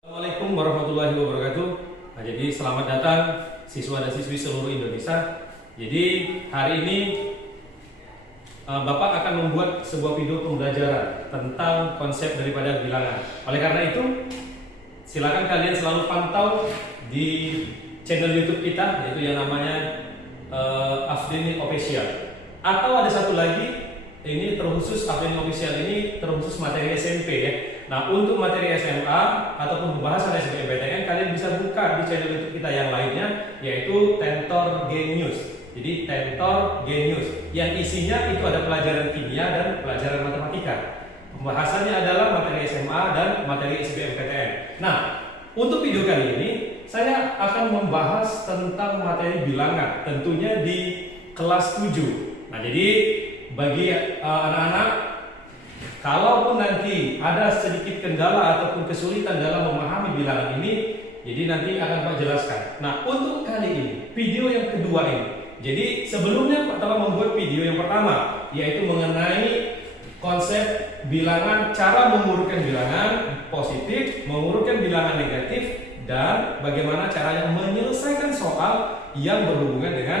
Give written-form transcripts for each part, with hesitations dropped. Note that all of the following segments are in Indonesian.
Assalamualaikum warahmatullahi wabarakatuh. Nah, jadi selamat datang siswa dan siswi seluruh Indonesia. Jadi hari ini Bapak akan membuat sebuah video pembelajaran tentang konsep daripada bilangan. Oleh karena itu, silakan kalian selalu pantau di channel YouTube kita, yaitu yang namanya Afdin Official. Atau ada satu lagi, ini terkhusus Afdin Official ini terkhusus materi SMP ya. Nah, untuk materi SMA ataupun pembahasan SBMPTN kalian bisa buka di channel YouTube kita yang lainnya, yaitu Tentor Genius. Jadi Tentor Genius yang isinya itu ada pelajaran kimia dan pelajaran matematika. Pembahasannya adalah materi SMA dan materi SBMPTN. Nah, untuk video kali ini saya akan membahas tentang materi bilangan, tentunya di kelas 7. Nah, jadi bagi anak-anak, kalaupun nanti ada sedikit kendala ataupun kesulitan dalam memahami bilangan ini, jadi nanti akan Pak jelaskan. Nah, untuk kali ini, video yang kedua ini. Jadi sebelumnya Pak telah membuat video yang pertama, yaitu mengenai konsep bilangan, cara mengurutkan bilangan positif, mengurutkan bilangan negatif, dan bagaimana caranya menyelesaikan soal yang berhubungan dengan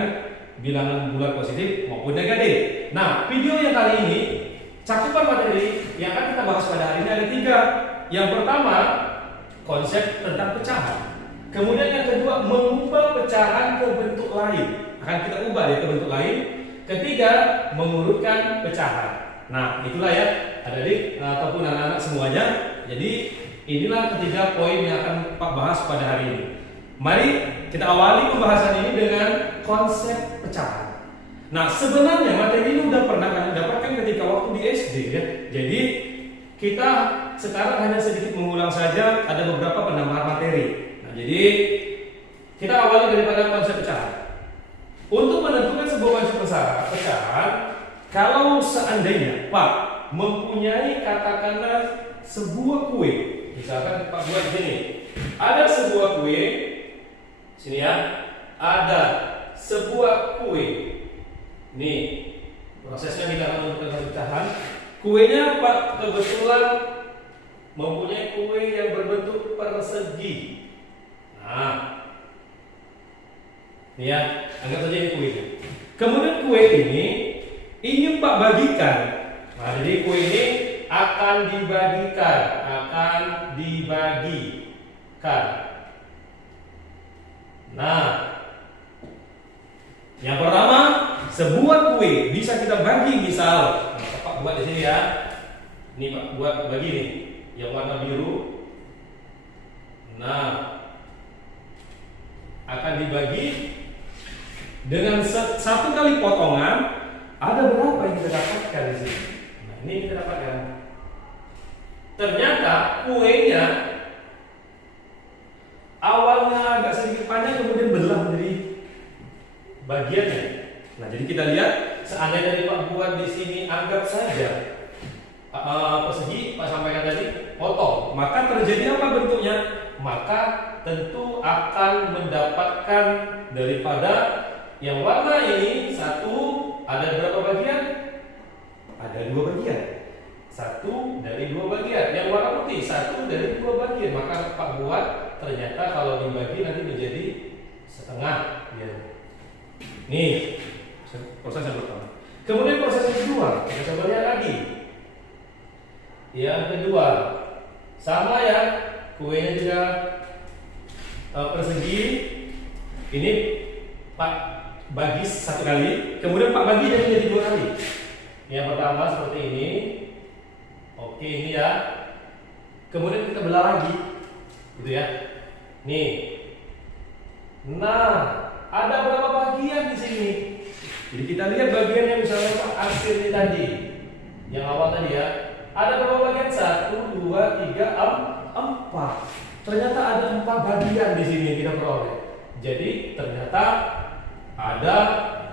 bilangan bulat positif maupun negatif. Nah, video yang kali ini, cakupan materi yang akan kita bahas pada hari ini ada 3. Yang pertama, konsep tentang pecahan. Kemudian yang kedua, mengubah pecahan ke bentuk lain. Akan kita ubah ya ke bentuk lain. Ketiga, mengurutkan pecahan. Nah, itulah ya adik-adik ataupun anak-anak semuanya. Jadi inilah ketiga poin yang akan Pak bahas pada hari ini. Mari kita awali pembahasan ini dengan konsep pecahan. Nah, sebenarnya materi ini udah pernah kalian dapatkan ketika waktu di SD ya. Jadi kita sekarang hanya sedikit mengulang saja, ada beberapa penambahan materi. Nah, jadi kita awali daripada konsep pecahan. Untuk menentukan sebuah konsep pecahan, kalau seandainya Pak mempunyai katakanlah sebuah kue, misalkan Pak buat di sini, ada sebuah kue, sini ya, ada sebuah kue. Nih, prosesnya kita akan menentukan pecahan. Kuenya Pak kebetulan mempunyai kue yang berbentuk persegi. Nah, ini ya, anggap saja ini kuenya. Kemudian kue ini ingin Pak bagikan. Nah, jadi kue ini akan dibagikan, Nah, yang pertama, sebuah kue bisa kita bagi, misal, Pak buat di sini ya. Ini Pak buat bagi nih, yang warna biru. Nah, akan dibagi dengan satu kali potongan. Ada berapa yang kita dapatkan di sini? Nah, ini kita dapatkan. Ternyata kuenya awalnya agak sedikit panjang, kemudian belah menjadi bagiannya. Nah, jadi kita lihat, seandainya dari Pak buat di sini anggap saja persegi, Pak sampaikan tadi potong, maka terjadi apa bentuknya? Maka tentu akan mendapatkan daripada yang warna ini satu, ada berapa bagian? Ada 2 bagian. Satu dari 2 bagian. Yang warna putih satu dari 2 bagian. Maka Pak buat ternyata kalau dibagi nanti menjadi setengah. Ya. Nih, proses yang pertama. Kemudian proses yang kedua, kita coba lihat lagi. Yang kedua, sama ya, kuenya juga persegi. Ini Pak bagi satu kali, kemudian Pak bagi jadi 2 kali. Yang pertama seperti ini. Oke, ini ya. Kemudian kita belah lagi, gitu ya. Nih. Nah, ada berapa bagian di sini? Jadi kita lihat bagiannya, misalnya Pak akhir ini tadi, yang awal tadi ya. Ada berapa bagian? 1, 2, 3, 4. Ternyata ada 4 bagian di sini kita peroleh. Jadi ternyata ada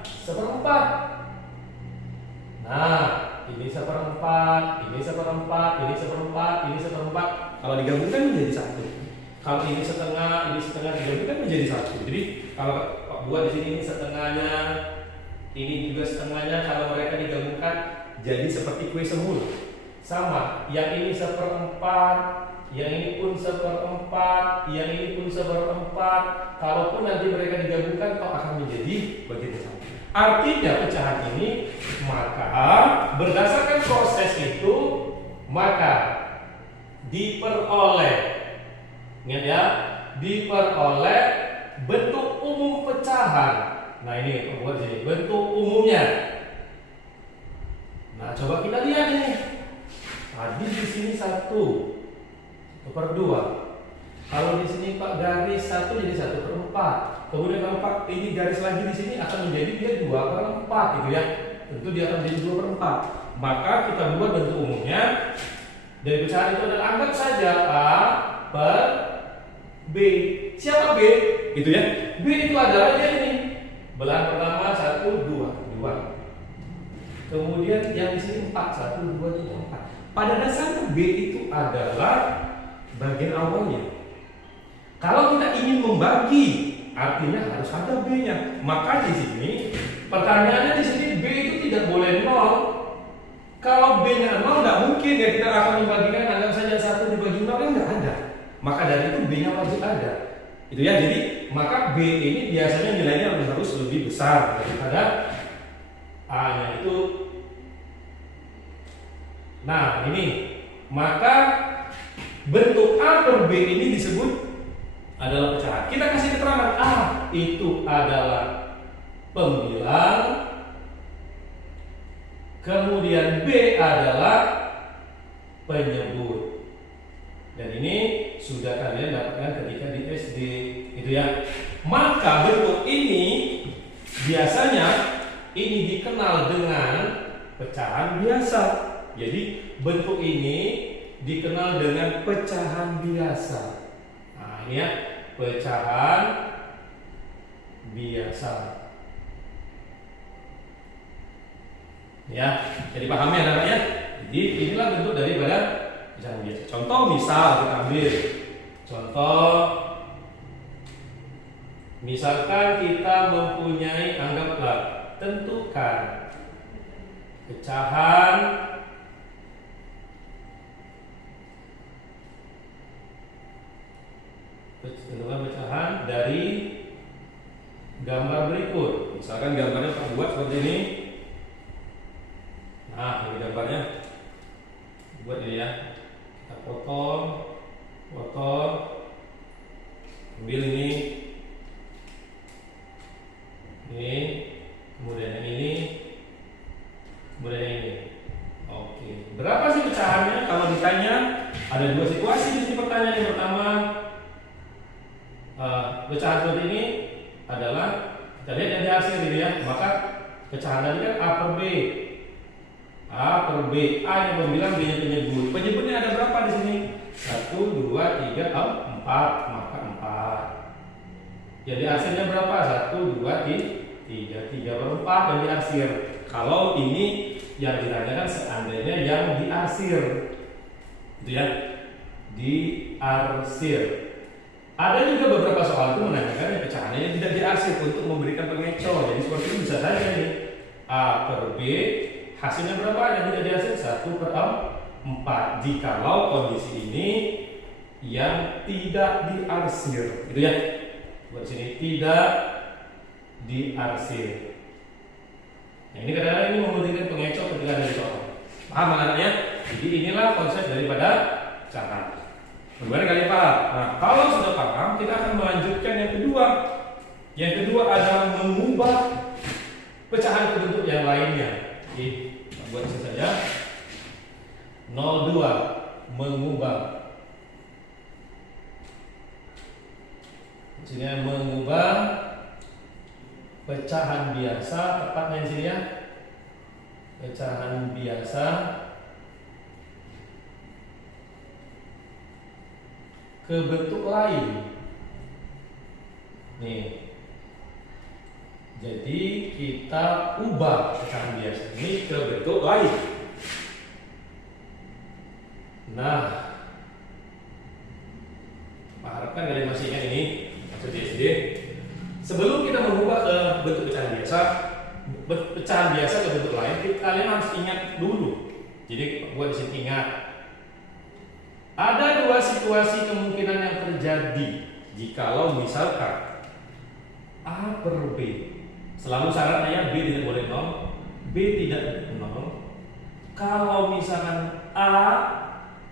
1/4. Nah, ini 1/4, ini 1/4, ini 1/4, ini 1/4. Kalau digabungkan menjadi 1. Kalau ini setengah digabungkan menjadi 1. Jadi kalau Pak buat di sini ini setengahnya, ini juga setengahnya. Kalau mereka digabungkan jadi seperti kue semula. Sama, yang ini 1/4, yang ini pun 1/4, yang ini pun 1/4. Kalaupun nanti mereka digabungkan, toh akan menjadi bagian yang sama. Artinya pecahan ini, maka berdasarkan proses itu, maka diperoleh, ingat ya, diperoleh bentuk umum pecahan. Nah ini buat sini bentuk umumnya. Nah coba kita lihat ini. Tadi di sini 1/2. Kalau di sini Pak garis 1 jadi 1/4. Kemudian kalau Pak ini garis lagi di sini akan menjadi dia 2/4 gitu ya. Tentu dia akan menjadi 2/4. Maka kita buat bentuk umumnya dari pecahan itu adalah anggap saja A per B. Siapa B? Gitu ya. B itu adalah dia ini. Belahan pertama 1, 2. Kemudian yang di sini 4, 1, 2, 3, 4. Pada dasarnya B itu adalah bagian awalnya. Kalau kita ingin membagi, artinya harus ada B-nya. Maka di sini pertanyaannya di sini B itu tidak boleh 0. Kalau B-nya 0 nggak mungkin ya kita akan membagikan, anggap saja 1 dibagi 0 kan nggak ada. Maka dari itu B-nya wajib ada. Itu ya. Jadi maka B ini biasanya nilainya harus lebih besar daripada A-nya itu. Nah ini, maka bentuk A per B ini disebut adalah pecahan. Kita kasih keterangan A itu adalah pembilang, kemudian B adalah penyebut. Dan ini sudah kalian dapatkan ketika di SD, gitu ya. Maka bentuk ini biasanya ini dikenal dengan pecahan biasa. Jadi bentuk ini dikenal dengan pecahan biasa. Nah, ini ya, pecahan biasa. Ya, jadi paham ya namanya. Jadi inilah bentuk daripada pecahan biasa. Contoh misal kita ambil contoh, misalkan kita mempunyai, anggaplah, tentukan pecahan dari gambar berikut. Misalkan gambarnya kita buat seperti ini. Nah, ini gambarnya. Buat ini ya. Kita potong, ambil ini, kemudian yang ini, kemudian yang ini. Oke, berapa sih pecahannya? Kalau ditanya, ada dua situasi di sini. Pertanyaan yang pertama, pecahan seperti ini adalah, kita lihat yang dihasil ini ya. Maka pecahan tadi kan A per B. A per B, A yang pembilang, B nya penyebut. Penyebutnya ada berapa di sini? 1, 2, 3, 4, maka 4. Jadi hasilnya berapa? 1, 2, 3/4 yang diarsir. Kalau ini yang ditanyakan seandainya yang diarsir, gitu ya, diarsir. Ada juga beberapa soal itu menanyakan yang pecahannya yang tidak diarsir untuk memberikan pengecoh. Jadi seperti itu bisa saja nih. A per B, hasilnya berapa yang tidak dihasil? 1/4. Jikalau kondisi ini yang tidak diarsir, gitu ya. Buat sini tidak diarsir. Nah, ini kadang-kadang ini memberikan pengecoh ketika ada di soal. Paham anaknya? Jadi inilah konsep daripada pecahan. Bagaimana kalian paham? Nah, kalau sudah paham, kita akan melanjutkan yang kedua. Yang kedua adalah mengubah pecahan ke bentuk yang lainnya. Oke, buat saja 02 mengubah. Sini mengubah pecahan biasa, tepatnya di sini ya. Pecahan biasa ke bentuk lain. Nih. Jadi kita ubah pecahan biasa ini ke bentuk lain. Nah, harapkan kalian masih ingat ini maksud SD. Sebelum kita mengubah ke bentuk pecahan biasa ke bentuk lain, kalian harus ingat dulu. Jadi buat di sini ingat. Ada dua situasi kemungkinan yang terjadi jikalau misalkan A per B. Selalu syaratnya B tidak boleh 0, B tidak 0. Kalau misalkan A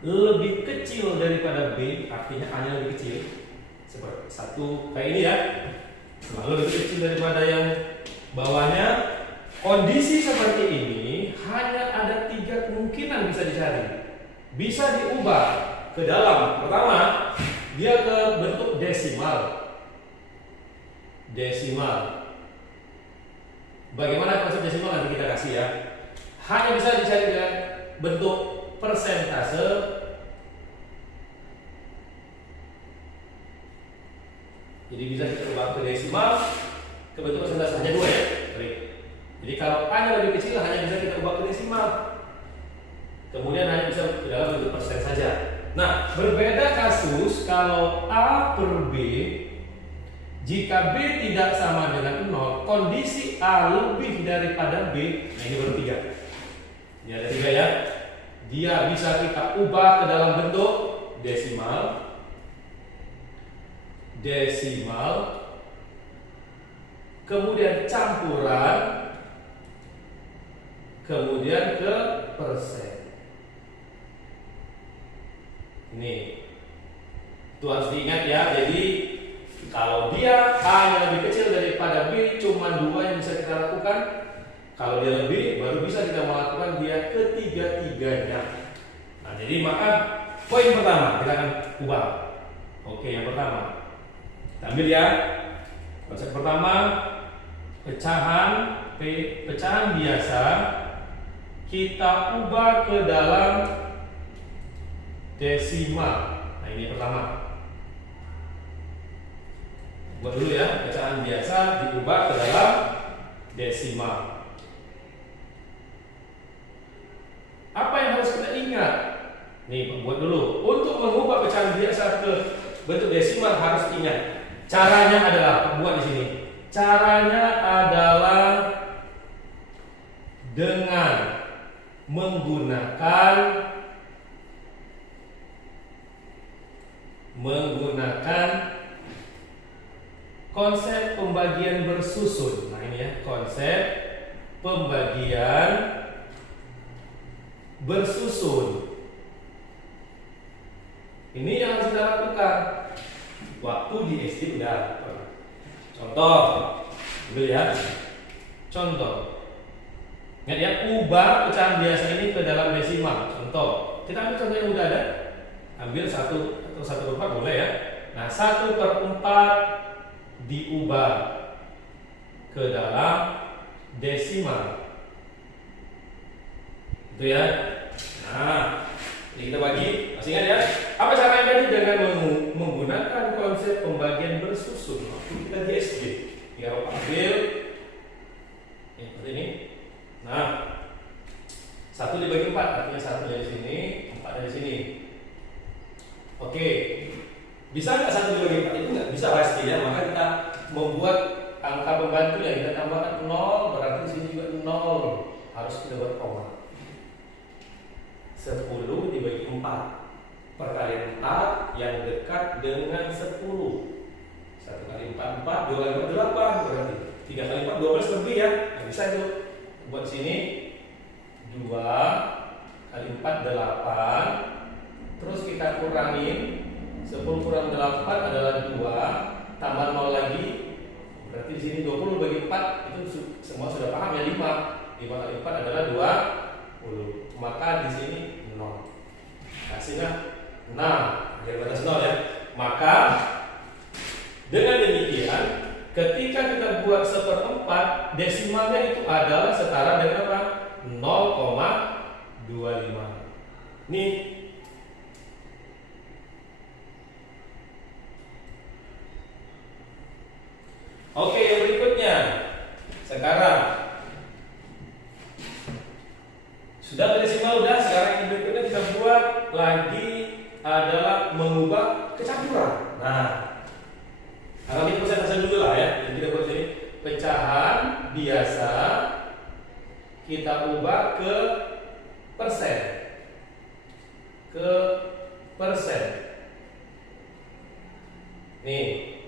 lebih kecil daripada B, artinya A-nya lebih kecil. Seperti satu kayak ini ya. Selalu lebih kecil daripada yang bawahnya. Kondisi seperti ini hanya ada 3 kemungkinan bisa dicari. Bisa diubah ke dalam. Pertama, dia ke bentuk desimal. Desimal. Bagaimana konsep desimal nanti kita kasih ya. Hanya bisa dicari dengan bentuk persentase. Jadi bisa kita ubah ke desimal, ke bentuk persentase hanya 2 ya. Jadi kalau A-nya lebih kecil hanya bisa kita ubah ke desimal. Kemudian hanya bisa ke dalam bentuk persen saja. Nah, berbeda kasus kalau A per B. Jika B tidak sama dengan 0, kondisi A lebih daripada B. Nah, ini baru 3. Ini ada 3 ya. Dia bisa kita ubah ke dalam bentuk desimal. Desimal. Kemudian campuran. Kemudian ke persen. Ini itu harus diingat ya. Jadi kalau dia A-nya lebih kecil daripada B, cuma 2 yang bisa kita lakukan. Kalau dia lebih, baru bisa kita melakukan dia ketiga-tiganya. Nah, jadi maka poin pertama kita akan ubah. Oke, yang pertama kita ambil ya. Konsep pertama, pecahan biasa kita ubah ke dalam desimal. Nah, ini pertama. Buat dulu ya, pecahan biasa diubah ke dalam desimal. Apa yang harus kita ingat? Nih, buat dulu. Untuk mengubah pecahan biasa ke bentuk desimal harus ingat. Caranya adalah buat di sini. Caranya adalah dengan menggunakan konsep pembagian bersusun. Nah, ini ya, konsep pembagian bersusun. Ini yang harus kita lakukan waktu di SD udah. Contoh, dulu ya. Contoh. Ingat ya, ubah pecahan biasa ini ke dalam desimal. Contoh, kita ambil contoh yang udah ada. Ambil 1 atau 1/4 boleh ya. Nah, 1/4 diubah ke dalam desimal. Itu ya. Nah, ini kita bagi. Masih ingat ya? Apa caranya tadi? Dengan menggunakan konsep pembagian bersusun. Waktu kita di SD, ya ambil seperti ini. Nah, 1 dibagi 4, artinya 1 dari sini, 4 dari sini. Oke, bisa nggak 1 dibagi 4? Itu nggak bisa pasti ya. Maka kita membuat angka pembantu yang kita tambahkan 0, berarti di sini juga 0. Harus kita buat koma. 10 dibagi 4 perkalian 4 yang dekat dengan 10. 1 kali 4, 4, 2 kali 4, 8 berarti 3 kali 4, 12 lebih ya. Nah, bisa itu. Buat sini 2 kali 4, 8. Terus kita kurangin 10 kurang 8 adalah 2. Tambah 0 lagi. Berarti di sini 20 bagi 4 itu semua sudah paham ya, 5. 5 kali 4 adalah 20. Maka di sini 0. Kasihlah 6 di atas 0 ya. Maka dengan demikian ketika kita buat 1/4, desimalnya itu adalah setara dengan apa? 0,25. Nih. Oke, yang berikutnya. Sekarang sudah ke desimal udah, sekarang yang berikutnya kita buat lagi adalah mengubah kecampuran. Nah, ini persentase dulu lah ya. Jadi kita buat ini pecahan biasa kita ubah ke persen, ke Nih,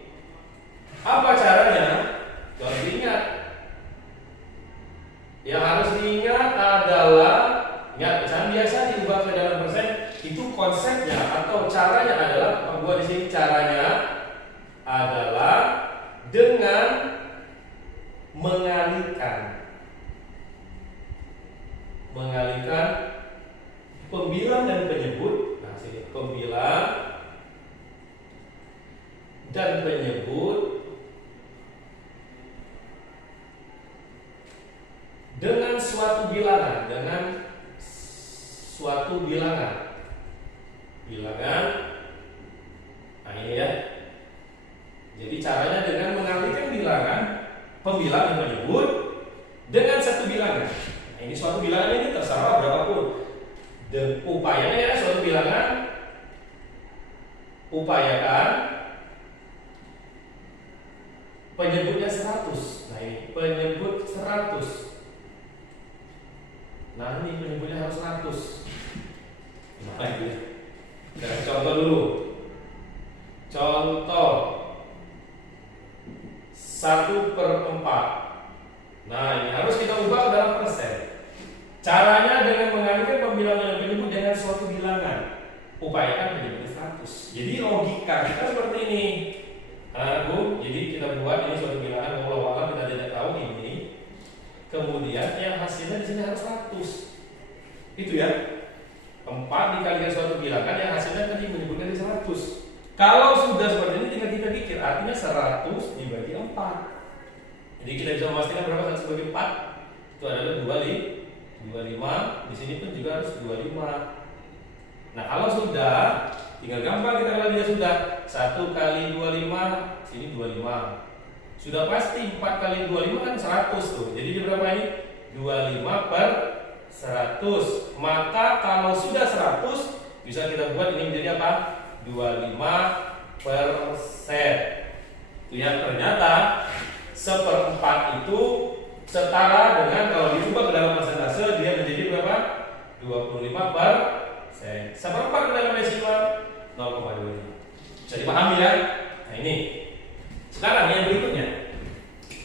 apa caranya? Harus diingat. Yang harus diingat adalah, ingat pecahan biasa diubah ke dalam persen. Itu konsepnya atau caranya adalah, gua di sini caranya adalah dengan mengalihkan pembilang dan penyebut. Nah, sini pembilang dan penyebut dengan suatu bilangan, Nah, ini ya. Jadi caranya dengan mengalihkan bilangan, pembilang dan penyebut dengan satu bilangan. Nah, ini suatu bilangan ini terserah berapapun. Dan upayanya ya, suatu bilangan upayakan penyebutnya 100. Nah, ini penyebut 100. Nah, ini penyebutnya harus 100. Nah, ini kita contoh dulu. Contoh 1/4. Nah, ini harus kita ubah ke dalam persen. Caranya dengan mengalihkan pembilangan dan penyebut dengan suatu bilangan. Upayakan penyebutnya 100. Jadi logika kita seperti ini. Anakku, jadi kita buat ini suatu bilangan, walau kita tidak tahu ini. Kemudian yang hasilnya di sini harus 100. Itu ya. 4 dikalikan suatu bilangan yang hasilnya tadi menyebutkan di 100. Kalau sudah seperti ini tinggal kita pikir, artinya 100 dibagi 4. Jadi kita bisa memastikan berapa 100 dibagi 4. Itu adalah 25. Di sini pun juga harus 25. Nah, kalau sudah, tinggal gampang kita kalau dia sudah 1 kali 25, sini 25. Sudah pasti 4 kali 25 kan 100 tuh. Jadi berapa ini? 25/100. Maka kalau sudah 100 bisa kita buat ini menjadi apa? 25%. Itu yang ternyata 1/4 itu setara dengan kalau diubah ke dalam persentase dia menjadi berapa? 25%. 1/4 ke dalam desimal 0,25. Bisa dipahami ya? Nah, ini. Sekarang yang berikutnya.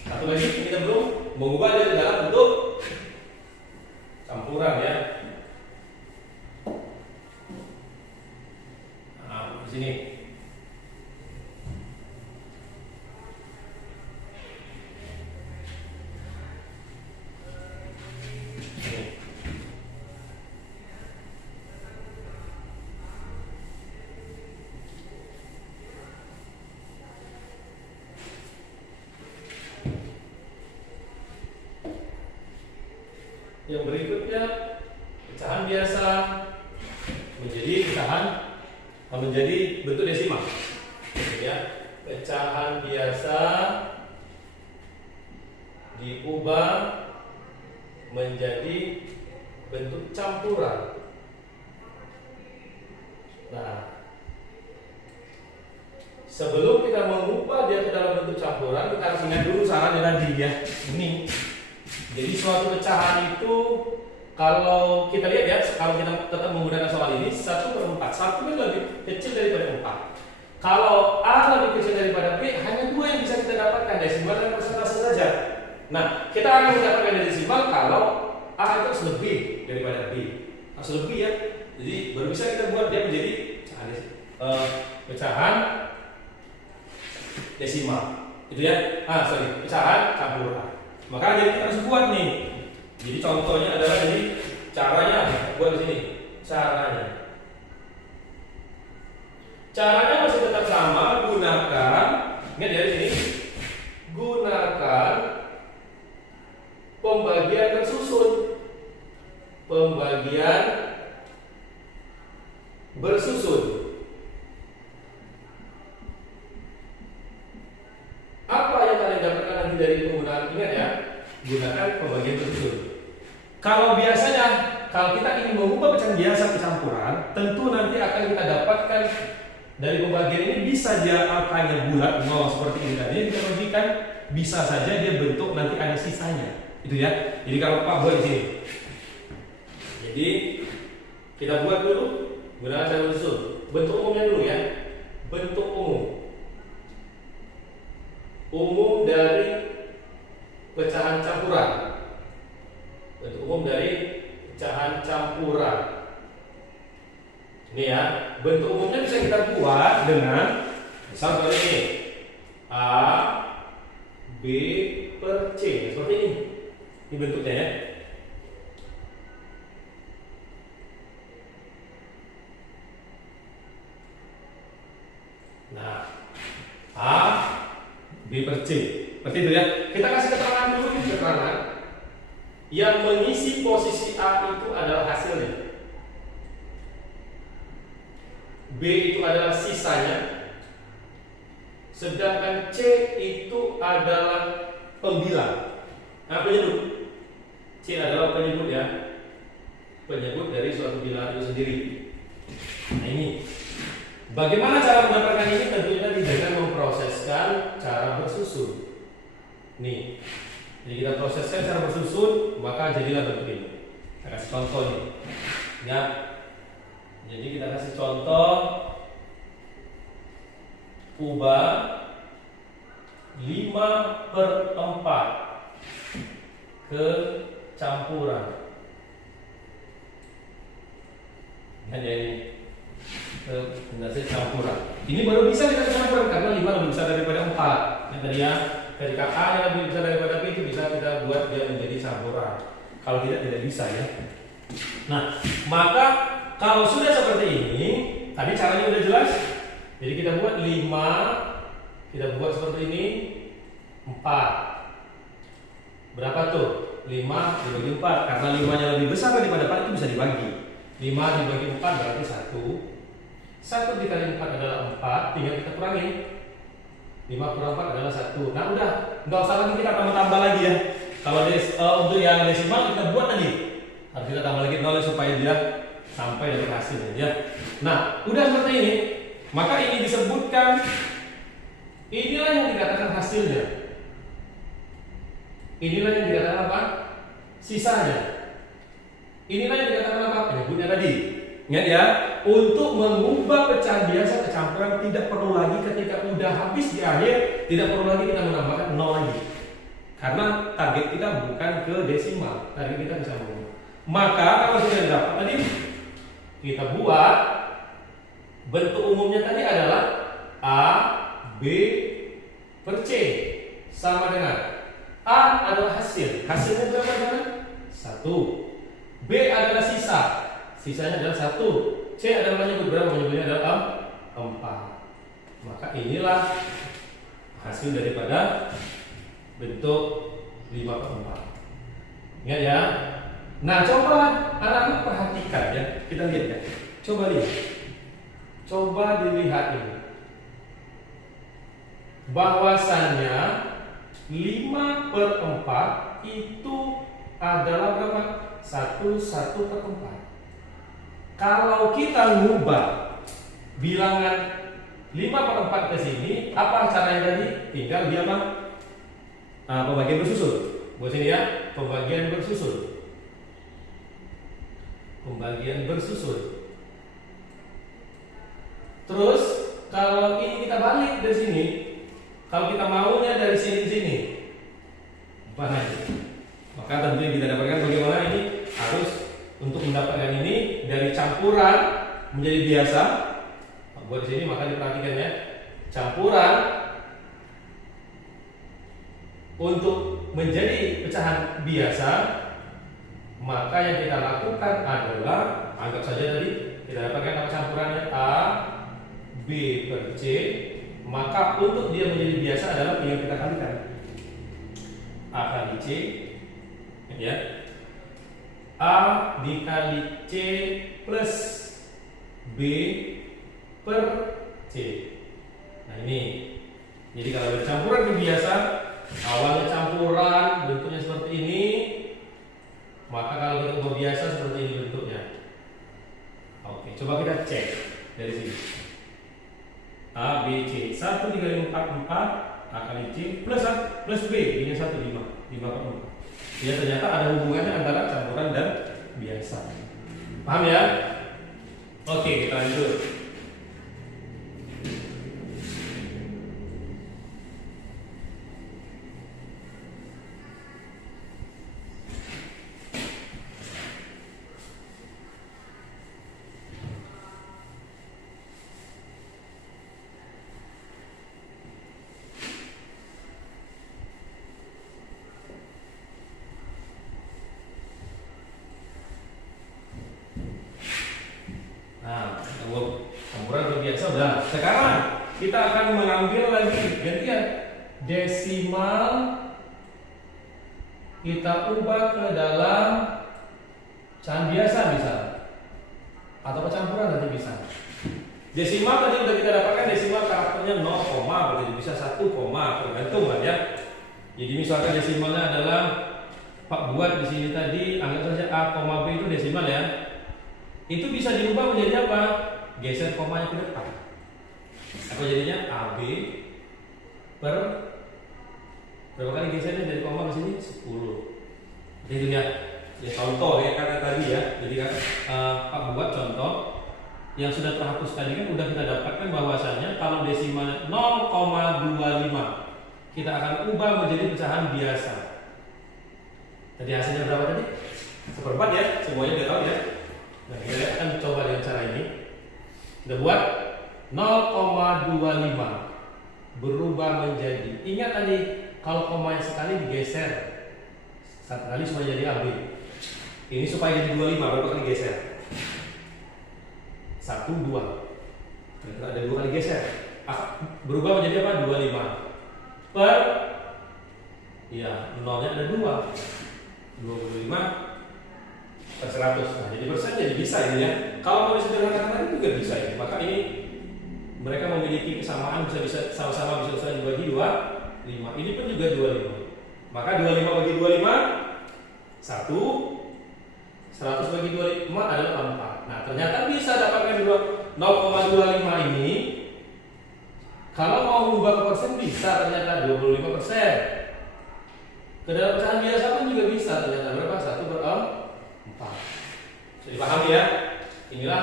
Satu lagi kita belum mengubah dia dalam bentuk campuran ya. Nah, di sini. Yang berikutnya pecahan biasa menjadi bentuk desimal. Ya, pecahan biasa diubah menjadi bentuk campuran. Nah, sebelum kita mengubah dia ke dalam bentuk campuran, kita harus ingat dulu caranya tadi ya. Ini. Jadi suatu pecahan itu kalau kita lihat ya, kalau kita tetap menggunakan soal ini 1/4. 1 itu lebih kecil daripada 4. Kalau A lebih kecil daripada B, hanya 2 yang bisa kita dapatkan, desimal dan persentase saja. Nah, kita akan mendapatkan desimal kalau A itu harus lebih daripada B. Harus lebih ya. Jadi baru bisa kita buat dia menjadi pecahan desimal. Itu ya. Pecahan campuran. Maka jadi kita harus buat nih. Jadi contohnya adalah jadi caranya buat di sini. Caranya masih tetap sama, gunakan ingat ya di sini. Gunakan pembagian tersusun. Pembagian bersusun. Apa yang kalian dapatkan nanti dari penggunaan, ingat ya, gunakan pembagian tersusun. Kalau biasanya, kalau kita ingin mengubah pecahan biasa ke campuran, tentu nanti akan kita dapatkan dari pembagian ini bisa dia angkanya bulat 0 seperti ini tadi. Kita logikkan bisa saja dia bentuk nanti ada sisanya, itu ya. Jadi kalau Pak buat di sini, jadi kita buat dulu Gunakan cara bersusun. Bentuk umumnya dulu ya. Bentuk umum. Umum dari pecahan campuran. Bentuk umum dari pecahan campuran. Ini ya, bentuk umumnya bisa kita buat dengan misal seperti ini. A B per C seperti ini. Ini bentuknya ya. Nah, A B per C seperti itu ya. Kita kasih keterangan dulu, keterangan yang mengisi posisi A itu adalah hasilnya, B itu adalah sisanya, sedangkan C itu adalah pembilang. Nah, penyebut. C adalah penyebut ya, penyebut dari suatu bilangan itu sendiri. Nah ini, bagaimana cara mendapatkan ini? Tentunya tadi dengan memproseskan cara bersusun. Nih, jadi kita proseskan cara bersusun, maka jadilah bentuk ini. Kita kasih contoh nih. Ya, jadi kita kasih contoh ubah 5/4 ke campuran. Nah, ini ke campuran. Ini baru bisa kita campuran karena 5 lebih besar daripada 4. Yang tadi ya, ketika A yang lebih besar daripada B itu bisa kita buat dia menjadi campuran. Kalau tidak bisa ya. Nah, maka kalau sudah seperti ini, tadi caranya udah jelas. Jadi kita buat 5, kita buat seperti ini 4. Berapa tuh? 5 dibagi 4. Karena 5-nya lebih besar daripada 4 itu bisa dibagi. 5 dibagi 4 berarti 1. 1 dikali 4 adalah 4, tinggal kita kurangi. 5 kurang 4 adalah 1. Nah udah, nggak usah lagi kita tambah-tambah lagi ya. Kalau untuk yang desimal kita buat tadi, harus kita tambah lagi 0 supaya dia sampai dari hasilnya ya. Nah, udah seperti ini, maka ini disebutkan inilah yang dikatakan hasilnya. Inilah yang dikatakan apa? Sisanya. Inilah yang dikatakan apa? Penyebutnya tadi. Ingat ya, untuk mengubah pecahan biasa ke campuran tidak perlu lagi ketika udah habis di akhir, tidak perlu lagi kita menambahkan 0 lagi. Karena target kita bukan ke desimal, target kita bisa mengubah. Maka kalau sudah dapat tadi, kita buat bentuk umumnya tadi adalah A B per C sama dengan A adalah hasil. Hasilnya berapa kan? 1. B adalah sisa. Sisanya adalah 1. C adalah penyebut. Berapa? Penyebutnya adalah 4. Maka inilah hasil daripada bentuk 5/4. Ingat ya. Nah, coba anak-anak perhatikan ya. Kita lihat ya. Coba lihat. Coba dilihat ini. Bahwasannya 5/4 itu adalah berapa? 1/4. Kalau kita ngubah bilangan 5/4 ke sini, apa caranya tadi? Tinggal dia apa? Pembagian bersusun. Buat sini ya, pembagian bersusun. Pembagian bersusun. Terus kalau ini kita balik dari sini, kalau kita maunya dari sini ke sini, apa lagi? Maka tentunya kita dapatkan bagaimana ini harus untuk mendapatkan ini dari campuran menjadi biasa. Buat di sini maka diperhatikan ya, campuran untuk menjadi pecahan biasa, maka yang kita lakukan adalah anggap saja tadi kita dapatkan apa campurannya A B per C, maka untuk dia menjadi biasa adalah tinggal kita kalikan A kali C ya, A dikali C plus B per C. Nah ini, jadi kalau ada campuran kebiasa, awalnya campuran bentuknya seperti ini, maka kalau kita ubah biasa seperti ini bentuknya. Oke, coba kita cek dari sini. A, B, C 1 dikali 4 A kali C plus A plus B, ini 1 5 5/4. Ya ternyata ada hubungannya antara campuran dan biasa. Paham ya? Oke, kita lanjut. Nah, campuran luar biasa udah. Sekarang kita akan mengambil lagi gantian desimal, kita ubah ke dalam pecahan biasa bisa, atau campuran nanti bisa. Desimal tadi udah kita dapatkan desimal karakternya 0, berarti bisa 1, tergantung kan ya. Jadi misalkan desimalnya adalah Pak buat di sini tadi anggap saja A, B itu desimal ya. Itu bisa diubah menjadi apa? Geser komanya ke depan. Apa jadinya? AB per berapa kali gesernya dari koma ke sini? 10. Jadi ya contoh ya kata tadi ya. Jadi kan Pak buat contoh yang sudah terhapus tadi kan udah kita dapatkan bahwasannya kalau desimalnya 0,25 kita akan ubah menjadi pecahan biasa. Tadi hasilnya berapa tadi? 1/4 ya. Semuanya udah tahu ya. Nah, kita akan coba dengan cara ini. Kita buat 0,25 berubah menjadi, ingat tadi kalau komanya sekali digeser satu kali supaya jadi AB. Ini supaya jadi 25 berapa kali geser? 1, 2. Ternyata ada 2 kali geser. Berubah menjadi apa? 25 per, ya nolnya ada 2, 25 per 100. Nah, jadi persen jadi bisa ini ya. Kalau mau disederhanakan tadi juga bisa ini. Maka ini mereka memiliki kesamaan, bisa sama-sama bisa dibagi 25. Ini pun juga 25. Maka 25 bagi 25 1, 100 bagi 25 adalah 4. Nah, ternyata bisa dapatkan 0,25 ini. Kalau mau mengubah ke persen bisa ternyata 25%. Ke dalam pecahan biasa pun juga bisa ternyata berapa? 1/4. Jadi paham ya? Inilah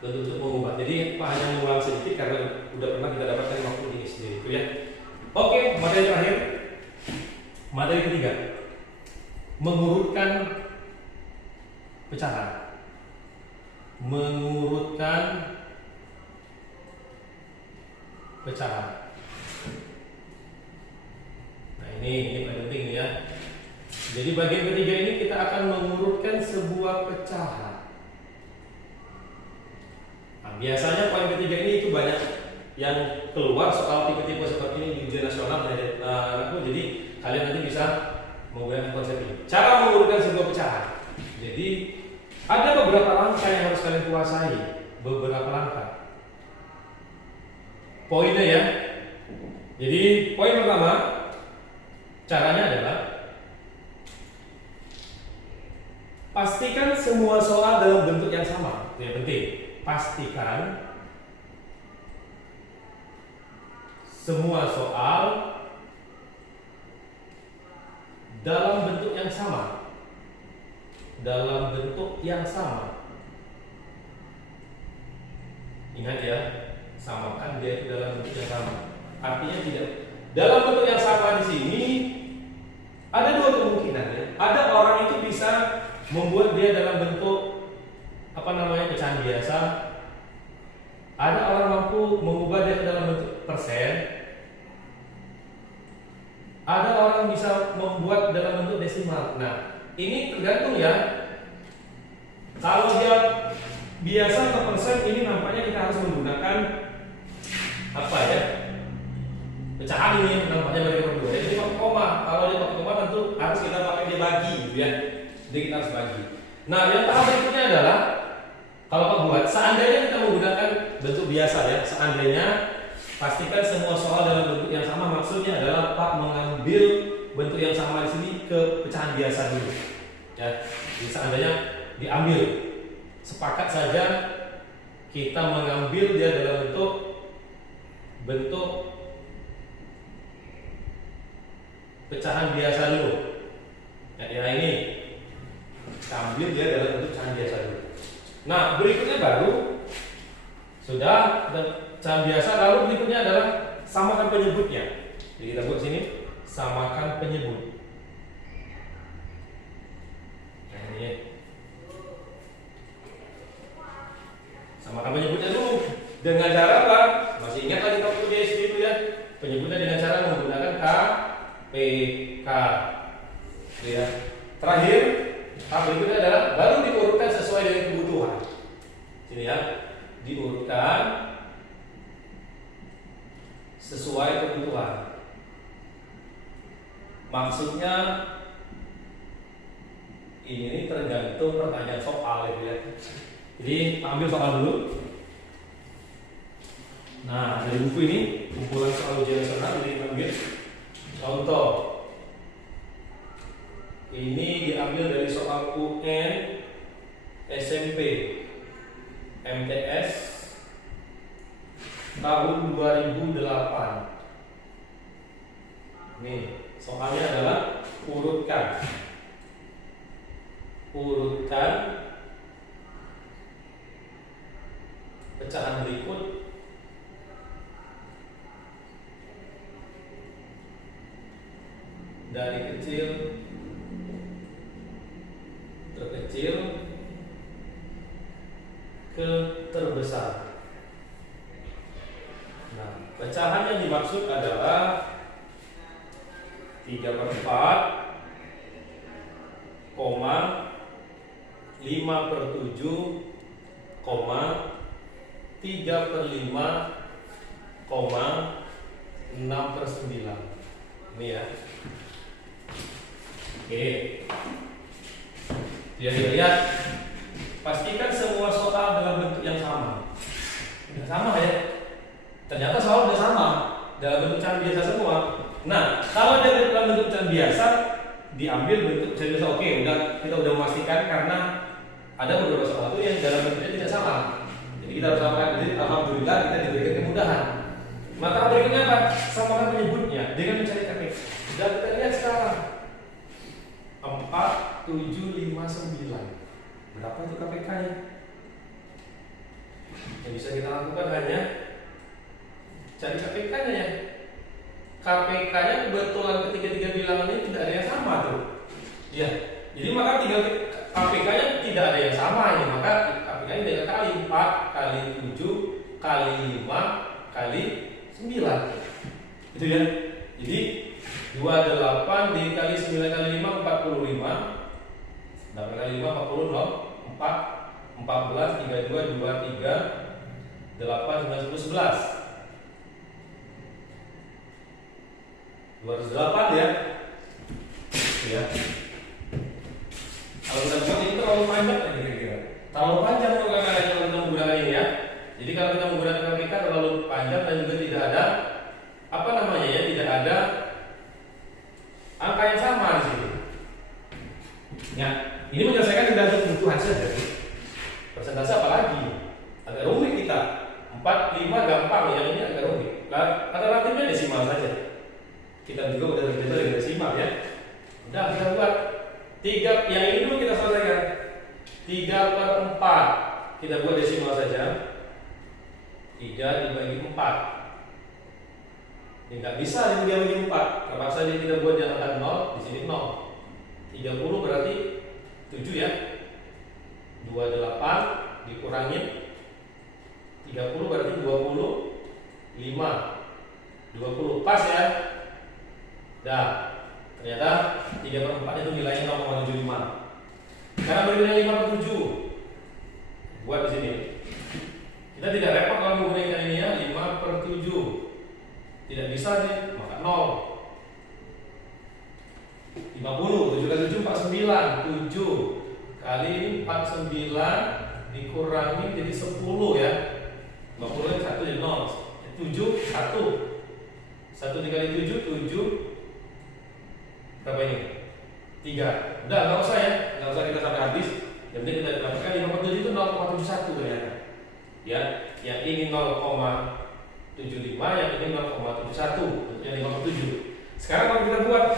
bentuk mengubah. Jadi Pak hanya mengulang sedikit karena udah pernah kita dapatkan waktu di SD itu ya. Oke, materi terakhir. Materi ketiga. Mengurutkan pecahan. Mengurutkan pecahan. Nah, ini paling penting ya. Jadi bagian ketiga ini kita akan mengurutkan sebuah pecahan. Nah, biasanya poin ketiga ini itu banyak yang keluar soal tipe-tipe seperti ini di ujian nasional. Jadi kalian nanti bisa menggunakan konsep ini. Cara mengurutkan sebuah pecahan. Jadi ada beberapa langkah yang harus kalian kuasai. Beberapa langkah. Poinnya ya. Jadi poin pertama, caranya adalah pastikan semua soal dalam bentuk yang sama. Itu yang penting. Pastikan semua soal dalam bentuk yang sama. Dalam bentuk yang sama. Ingat ya, samakan dia itu dalam bentuk yang sama. Artinya tidak dalam bentuk yang sama di sini ada dua kemungkinan ya. Ada orang itu bisa membuat dia dalam bentuk pecahan biasa. Ada orang mampu mengubah dia ke dalam bentuk persen. Ada orang bisa membuat dalam bentuk desimal. Nah, ini tergantung ya. Kalau dia biasa atau persen, ini nampaknya kita harus menggunakan pecahan ini nampaknya bagi berdua. Jadi pakai koma. Kalau dia pakai koma tentu harus kita pakai dia bagi, gitu ya. Jadi kita harus bagi. Nah, yang tahap berikutnya adalah kalau Pak buat, seandainya kita menggunakan bentuk biasa ya, seandainya pastikan semua soal dalam bentuk yang sama. Maksudnya adalah Pak mengambil bentuk yang sama di sini ke pecahan biasa dulu. Ya, jadi seandainya diambil, sepakat saja kita mengambil dia dalam bentuk pecahan biasa dulu. Ya, ini kita ambil dia dalam bentuk pecahan biasa dulu. Nah, berikutnya baru Sudah, dan cara biasa. Lalu berikutnya adalah samakan penyebutnya. Jadi kita buat sini, samakan penyebut. Nah, ini. Samakan penyebutnya dulu. Dengan cara apa? Masih ingat lagi waktu di SD itu ya? Penyebutnya dengan cara menggunakan K, P, K. Ya. Terakhir, tahap berikutnya adalah baru diurutkan sesuai dengan kebutuhan. Sini ya, diurutkan sesuai kebutuhan. Maksudnya ini tergantung pertanyaan soal ya. Jadi ambil soal dulu. Nah, dari buku ini kumpulan soal ujian nasional, jadi ambil contoh. Ini diambil dari soal UN SMP MTS tahun 2008. Nih, soalnya adalah urutkan pecahan berikut dari terkecil ke terbesar. Nah, pecahan yang dimaksud adalah 3/4, 5/7, 3/5, 6/9. Ini ya. Oke. Jadi lihat, pastikan semua soal dalam bentuk yang sama. Sudah sama ya. Ternyata soal sudah sama dalam bentuk pecahan biasa semua. Nah, kalau dalam bentuk pecahan biasa diambil bentuk pecahan biasa, oke, kita udah memastikan karena ada beberapa soal itu yang dalam bentuknya tidak sama. Jadi kita harus samakan. Jadi alhamdulillah kita diberikan kemudahan. Maka berikutnya apa? Samakan penyebutnya dengan mencari KPK. Sudah kita lihat sekarang 4, 7, 5, 9. Berapa itu KPK-nya? Yang bisa kita lakukan hanya cari KPK-nya ya. KPK-nya kebetulan ketiga-tiga bilangan ini tidak ada yang sama tuh. Ya. Jadi maka KPK-nya tidak ada yang sama ya. Maka KPK-nya 3 kali, 4 kali 7 kali 5 kali 9. Itu ya. Jadi 28 dikali 9 kali 5 45. 8 kali 5 40 4 14 32 23 8 9 10 11. 208 ya. Ya. Kalau kita buat ini terlalu panjang kan kira-kira. Terlalu panjang kalau kita menggunakan ini ya. Jadi kalau kita menggunakan KPK terlalu panjang dan juga tidak ada tidak ada angka yang sama di sini. Ya, ini menyelesaikan tergantung kebutuhan saja. Persentase apalagi agak rumit kita. 4, 5 gampang, yang ini agak rumit. Alternatifnya desimal saja. Kita juga udah terbiasa dengan desimal ya. Udah kita buat 3, yang ini dulu kita selesaikan. 3/4 kita buat desimal saja. 3 dibagi 4. Ini nggak bisa dibagi 4. Terpaksa kita buat di angka 0, di sini 0. 30 berarti 7 ya. 28 dikurangin 30 berarti 25. 20 pas ya. Dah. Ternyata 3/4 itu nilainya 0,75. Karena bernilai 5/7. Buat di sini. Kita tidak repot kalau menggunakan ini ya, 5/7. Tidak bisa nih, maka 0. 50, 7 kali 7 49. 7 kali 49 dikurangi jadi 10 ya. 50 1 jadi 0. 7 1. 1 dikali 7 7. Berapa ini? 3. Udah nggak usah ya, nggak usah kita sampai habis. Yang penting kita dapatkan 5/7 itu 0,71 ternyata. Ya, yang ini 0,75, yang ini 0,71, yang 5/7. Sekarang kalau kita buat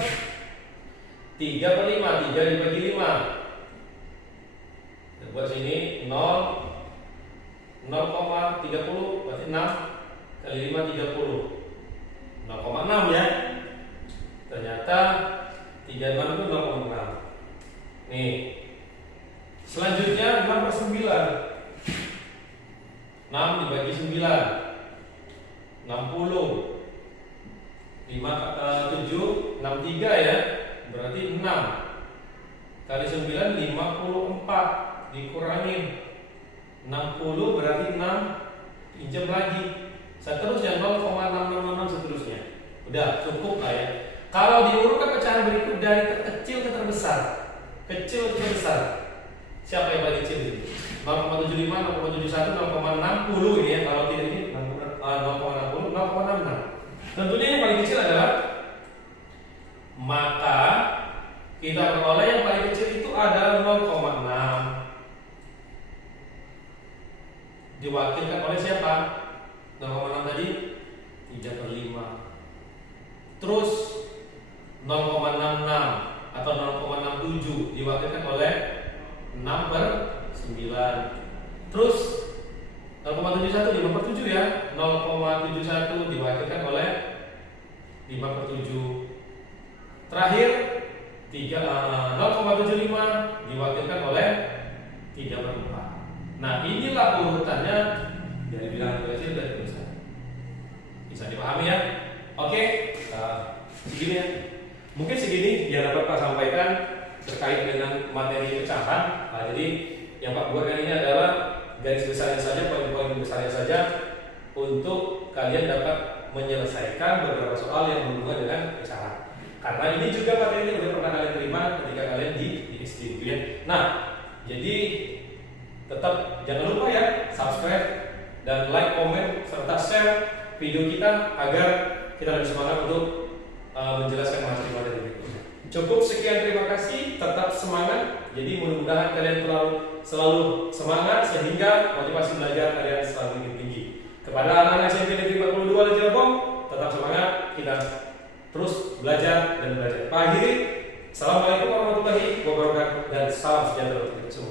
3/5, 3 dibagi 5. Kita buat sini 0, 0, 0,30 berarti 6 kali 5 30. 0,6 ya. Ternyata 36 itu 0,6. Nih. Selanjutnya 6/9. 6 dibagi 9. 60. 7 63 ya. Berarti 6 kali 9 54 dikurangin 60 berarti 6 pinjam lagi. Seterusnya 0,6666 seterusnya. Udah cukup lah ya. Kalau diurutkan pecahan berikut dari terkecil ke terbesar. Kecil ke terbesar. Siapa yang paling kecil ini? 0,75, 0,71, 0,60 ini ya. Kalau tidak ini 0,60, 0,66. Tentunya yang paling kecil adalah, maka kita peroleh yang paling kecil itu adalah 0,6. Diwakilkan oleh siapa? 0,6 tadi 3/5. Terus 0,66 atau 0,67 diwakilkan oleh 6/9. Terus 0,71 5/7 ya. 0,71 diwakilkan oleh 5/7. Terakhir 0,75 diwakilkan oleh 3/4. Nah, inilah urutannya dari bilangan kecil dan besar. Bisa dipahami ya? Oke, segini ya. Mungkin segini yang dapat Pak sampaikan terkait dengan materi pecahan. Nah, jadi yang Pak buat ini adalah garis besarnya saja, poin-poin besarnya saja untuk kalian dapat menyelesaikan beberapa soal yang berhubungan dengan pecahan. Karena ini juga materi yang udah pernah kalian terima ketika kalian di SD gitu ya. Nah, jadi tetap jangan lupa ya subscribe dan like, komen, serta share video kita agar kita lebih semangat untuk menjelaskan materi-materi berikutnya. Cukup sekian, terima kasih, tetap semangat. Jadi mudah-mudahan kalian selalu semangat sehingga motivasi belajar kalian selalu tinggi. Kepada anak-anak SMP Negeri 42 Cirebon, tetap semangat, kita terus belajar dan belajar. Pak Giri, assalamualaikum warahmatullahi wabarakatuh dan salam sejahtera untuk kita semua.